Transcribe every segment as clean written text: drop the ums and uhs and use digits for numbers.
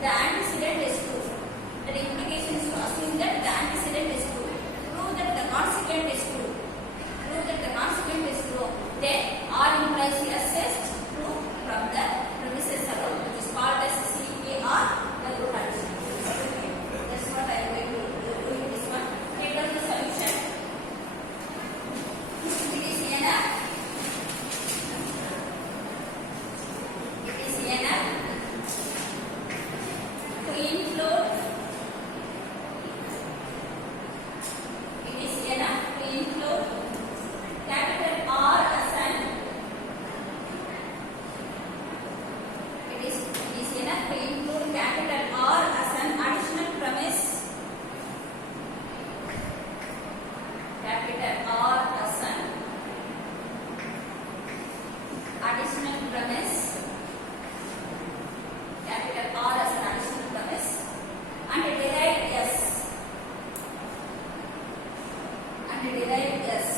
the antecedent is true. The implication is to assume that the antecedent is true. Prove that the consequent is true. Prove that the consequent is true. Then R implies yes is true from the premises alone, which is called as Cse A the group addition. Okay. That's what I am going to do in this one. Take out the solution. It is enough. It is enough to include. It is enough to include capital R as an. It is enough to include capital R as an additional premise. Capital R as an additional premise. Capital R as an additional premise. And derive yes. And derive yes.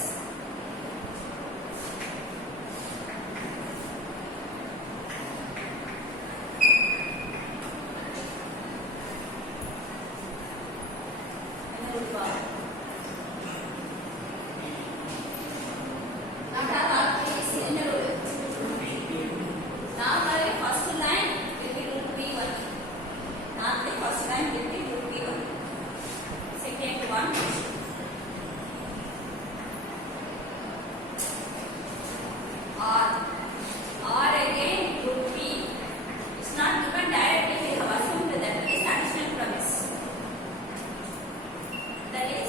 R again root P. It's not given directly, we have assumed that it is additional premise. That is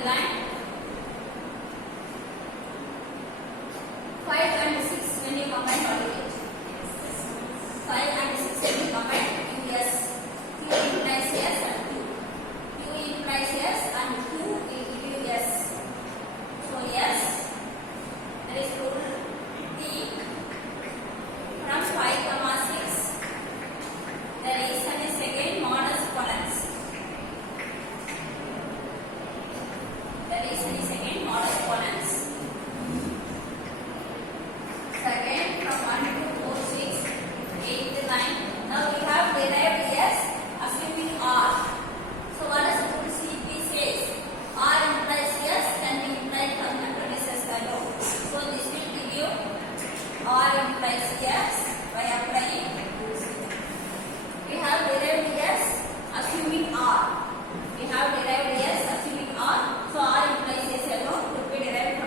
underline. 5 and 6 when you combine, what do you get? 5 and 6 when you combine, you yes. Q implies yes and Q. Q implies yes and Q will give you yes. So yes, that is rule T. From 5 comma 6, the reason is again modus ponens. The reason is again modus ponens. Second, from 1 to 4, 6, 8 to 9. Now we have derived yes, assuming R. So what does rule CP says? R implies yes can be implied from the premises alone. So this will give you R implies yes by applying rule CP. We have derived yes assuming R. We have derived yes assuming R. So R implies yes alone could be derived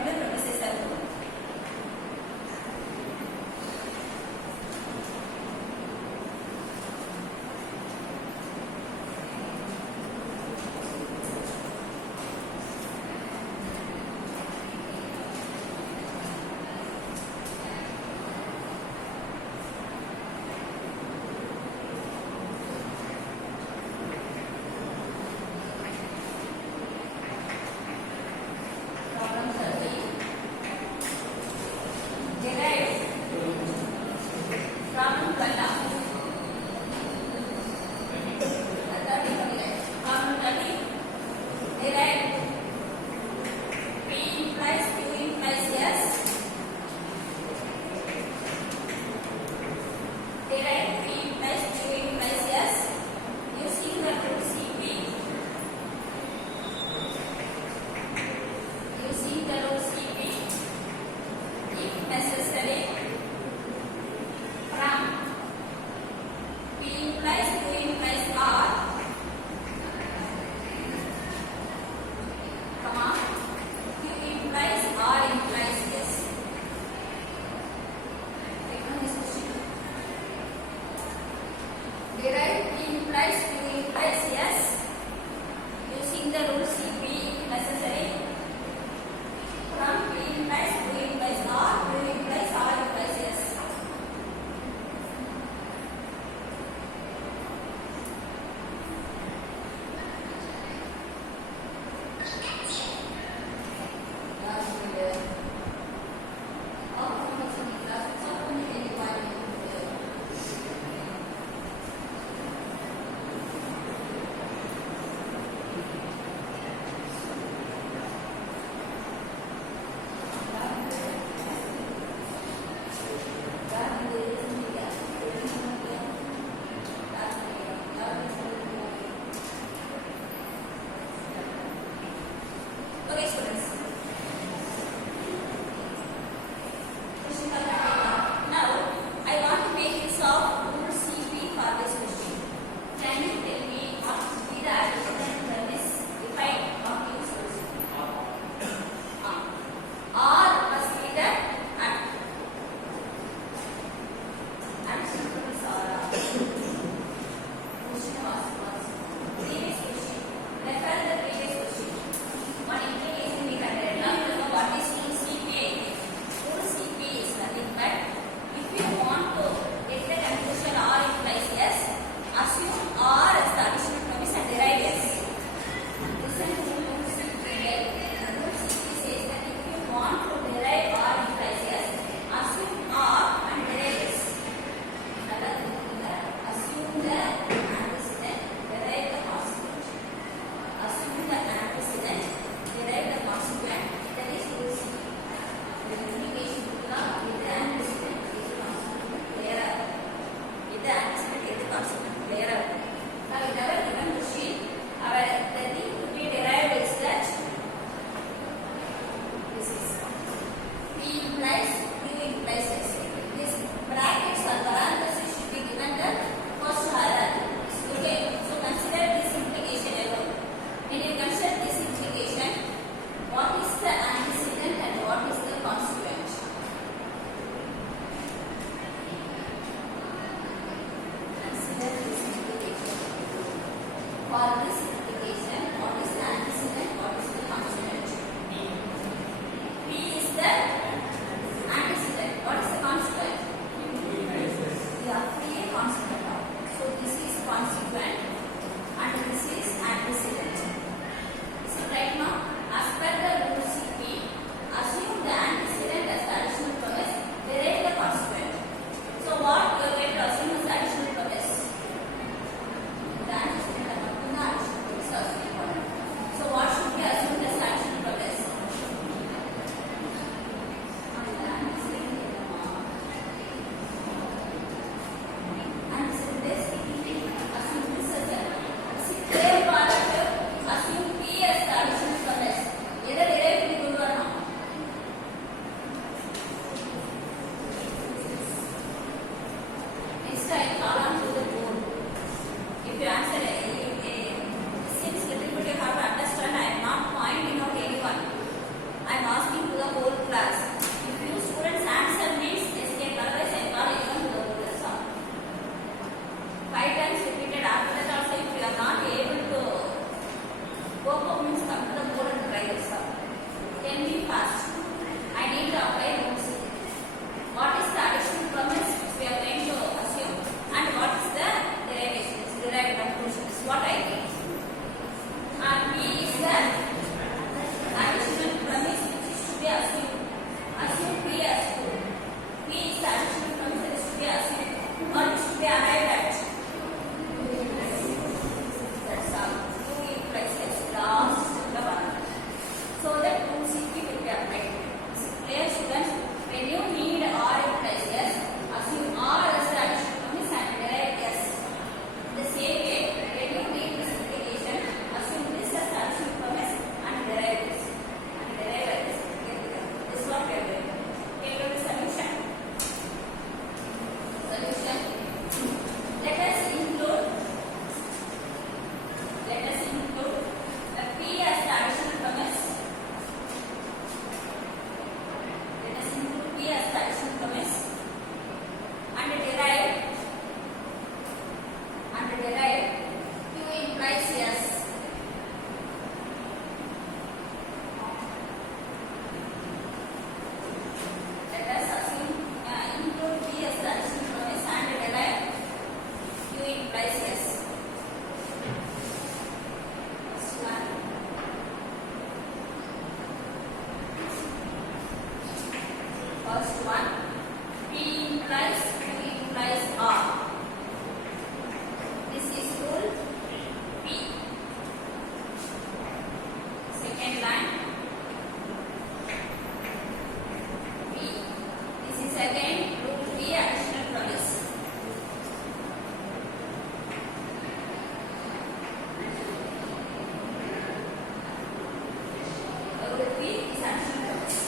Rule P is addition purpose.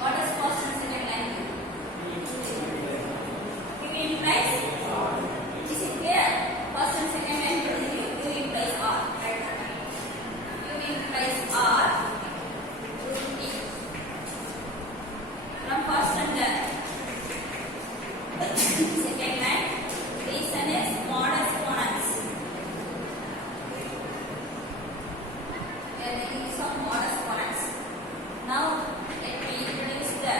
What does first and second line do? Q implies is it clear? First and second line Q implies R. Right? Q implies R. Rule P. From first and second line, reason is modus ponens. We are making use of modus ponens. Now let me introduce the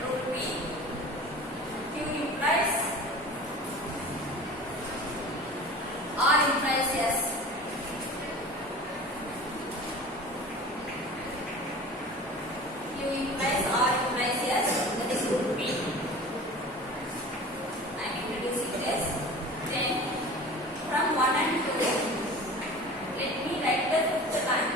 rule P. Q implies R implies yes. Q implies R implies yes. That is rule P. I am introducing this. Then from 1 and 2, let me write the fifth line.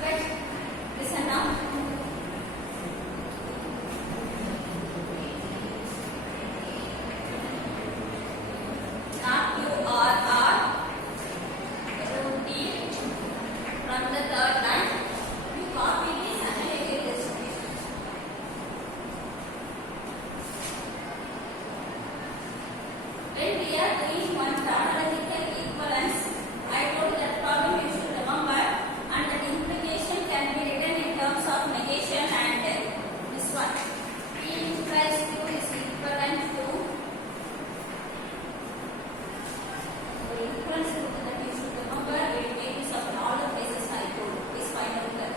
But listen now. Not Q or R. Rule P. From the third line, you copy this and make it distribution. When we are doing one tautological equivalence, I told that problem you should remember, and the implication can be written in terms of negation and this one. P implies Q is equivalent to the equivalence rule that you should remember. We will make use of in all the places I told. Please find out that.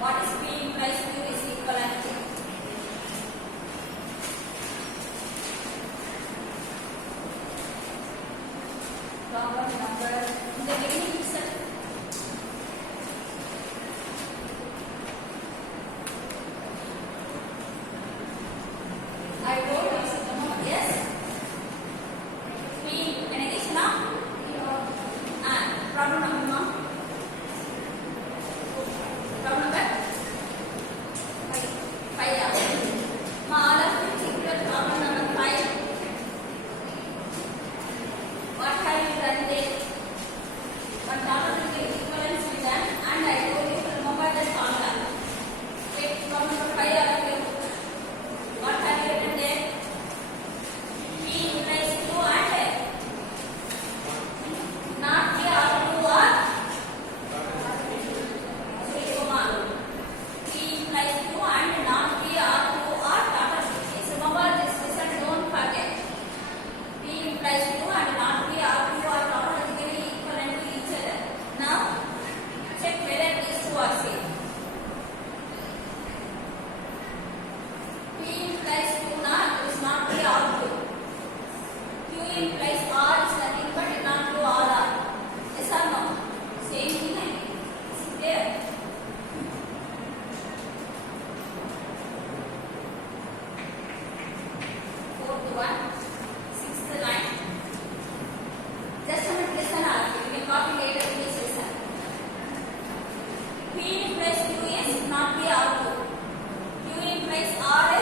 What is P implies Q is equivalent to? Problem number in the beginning itself. I told you should remember. Yes. P negation now. Problem number now. Problem number 5. Ma, all of you think that problem number 5. What have you done there? One tautological equivalence we done, and I told you to remember that formula. Take problem number 5 all of you. What have you written there? P implies Q and not P or Q or comma. P implies Q and not P or Q or tautological. Remember this result, don't forget. P implies Q and not P or Q are tautologically equivalent to each other. Now check whether these two are same. P implies Q not is not P or Q. Q implies R is nothing but not Q or R. Yes or no? Same thing. Is it clear? Fourth one, sixth line. Just a minute, listen all of you. You can copy later in this lesson. P implies Q is not P or Q. Q implies R